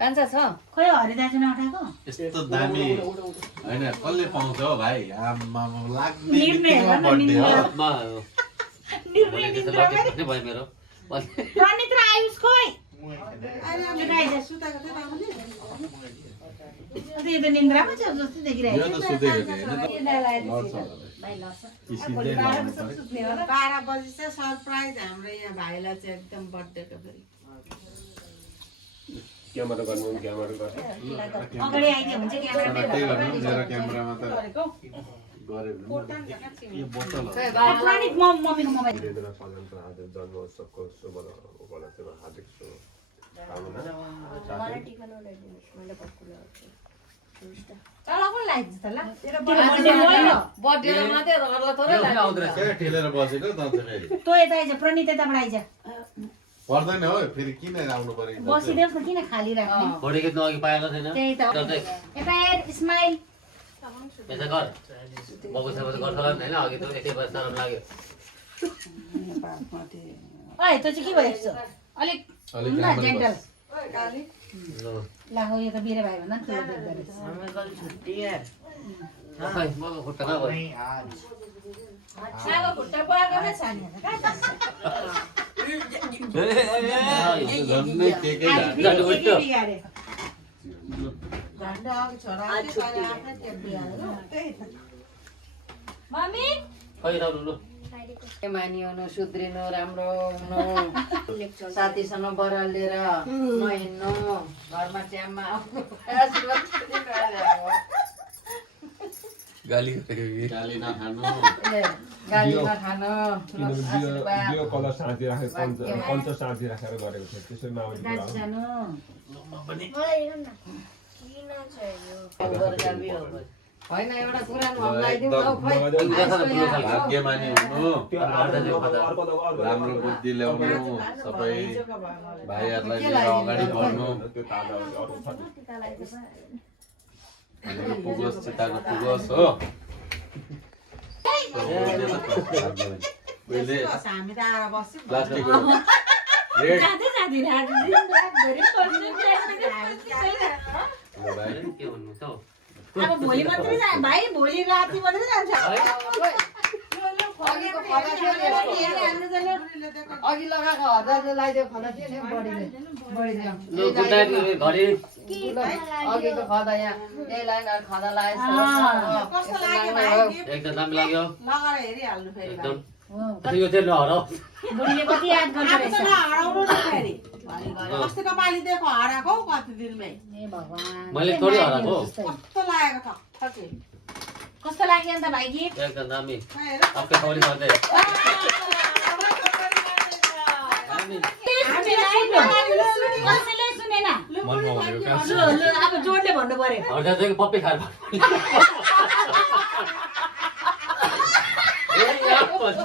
कान्छा छ खोइ हरि दाजु नउठाएको यस्तो दामी हैन कसले पाउँछ हो भाइ आम्मा लाग्ने निर्णय बित्तिकै गर्न बर्थडे हो निर्णय दिन्छ भयो मेरो प्रणित र आयुष खोइ यो त निन्द्रामा छ जस्तो देखिरहेको यो त सुतेको थियो हैन लड्छ होला भाइ लड्छ किसिमले लाउनु पर्यो 12 बजी चाहिँ सरप्राइज हाम्रो यहाँ भाइलाई चाहिँ एकदम बर्थडेको फेरि क्यामेरा गर्नु क्यामेरा गर्नु अगाडि आइदियो भने चाहिँ क्यामेरा त्यही गर्नु मेरो क्यामेरामा त गरे भने यो बोतल हो प्रणित मम्मीको मोबाइल वीरेन्द्र सजनको आज जन्मोत्सवको शुभ उपलक्ष्यमा हार्दिक शुभकामना मलाई टिका नलाइदिनुस् मैले भक्कु लगाउँछु तल पनि लाग्छ त ल बर्थडेमा मात्रै रगला थोरै लाग्छ के ठेलेर बसेको त फेरि तँ यता आइज प्रणित यताबाट आइज पर्दैन हो फेरि किन आउनु पर्यो बसिदेऊ न किन खाली राख्ने घोडेको त अघि पाएको थिएन त्यही त यता हेर स्माइल यसो कर बबुसँग गर्छ होला नि हैन अघि त यतै बस साह्रो लाग्यो ओइ तँ चाहिँ के भएको छ अलिक अलिक ल राम्रो जेन्टल ल ला हो यो त बिरे भाइ भन्दा त्यो देख्दो रहेछ खै मको खुट्टा नभयो सानो खुट्टा पराएकोमै छ नि झन्डै केकै जानु उठ्यो बिगारे झन्डा अघि छोरा आयो पहिला आफ्नै टेप बिहाल्यो त्यही त मम्मी खै राउनु लु मानिनु सुध्रिनु राम्रो हुनु साथीसँग बरालेर नहिँड्नु घरमा ट्याममा आउनु आशीर्वाद गाली गाली नखानु गाली नखानु बियो कलर साँची राखेर पञ्च साँची राखेर गरेको थियो त्यसै मावली कुरा हो जानु होइन एउटा कुरा नलाइदिउँ हौ खै भाग्यमानी हुनु अर्को राम्रो बुद्धि ल्याउनु सबै भाइहरूलाई लिएर अगाडि बढ्नु त्यो ताजा अरू छ भनेको पुगोस् चिताको पुगोस् हो पहिले हामी त आएर बस्यौँ प्लास्टिकको रेड जाँदै जाँदैन आज दिनरातभरि भाइ के भन्नु त अब भोलि मात्रै भाइ भोलि राति मात्रै जान्छ अघि लगाएको हजार लगाइदियो खदा थियो नि बढीले लु गुड नाइट घडी अघिको खदा यहाँ यही लाइन खदा कस्तो लाग्यो भाइ लगाएछ एकदम दामी लाग्यो लगाएर हेरिहाल्नु फेरि भाइ एकदम यो चाहिँ नहराउ बुढीले कति याद गर्दो आफू रहेछ त नहराउनु न फेरि अस्तिको पालि दिएको हराएको हौ कति दिनमै ए भगवान मैले थोरै हराएको कस्तो लागेको छ खसी कस्तो लाग्यो अन्त भाइ गीत एकदम दामी हेर आपके कौडी गर्दै कसैले सुनेन मनमा भनेको कहाँ छ? लु अब जोडले भन्नु पर्यो हर्दा चाहिँ पप्पी खाएर अब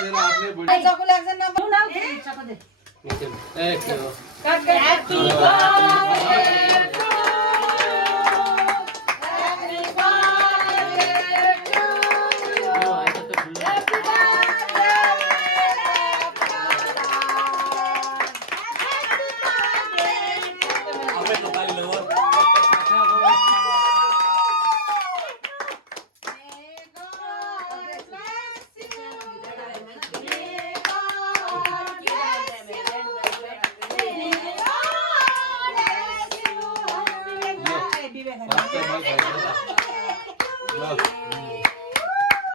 तेरो आफ्नै बुढी चक्कु लाग्छ न लु न चकदे Happy Look.